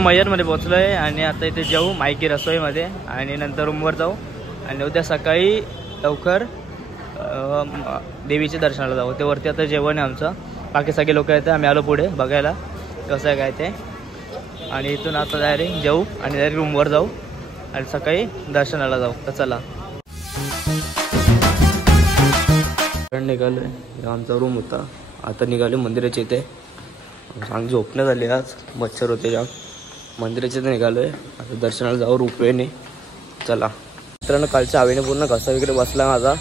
मय्यरमध्ये पोहोचलो आहे आणि आता इथे जाऊ मायकी रसोईमध्ये आणि नंतर रूमवर जाऊ आणि उद्या सकाळी लवकर देवीच्या दर्शनाला जाऊ. ते वरती आता जेवण आहे आमचं. बाकी सगळे लोक येतात. आम्ही आलो पुढे बघायला कसं आहे काय ते. आणि इथून आता डायरेक्ट जाऊ आणि डायरेक्ट रूमवर जाऊ आणि सकाळी दर्शनाला जाऊ. तर चला निघालो आहे. आमचा रूम होता. आता निघालो मंदिराच्या इथे. चांगली झोपणं झाली आज. मच्छर होते जाम. मंदिराच्या इथे निघालो आहे. आता दर्शनाला जाऊ रोपवेने. चला मित्रांनो कालच्या हवेने पूर्ण घसा वगैरे बसला माझा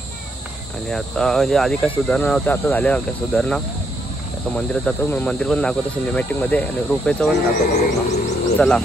आणि आता म्हणजे आधी काय सुधारणा नव्हत्या आता झाल्या काय सुधारणा. आता मंदिरात जातो. मंदिर पण दाखवतो सिनेमॅटिकमध्ये आणि रोपवेचं पण दाखवतो पूर्ण. चला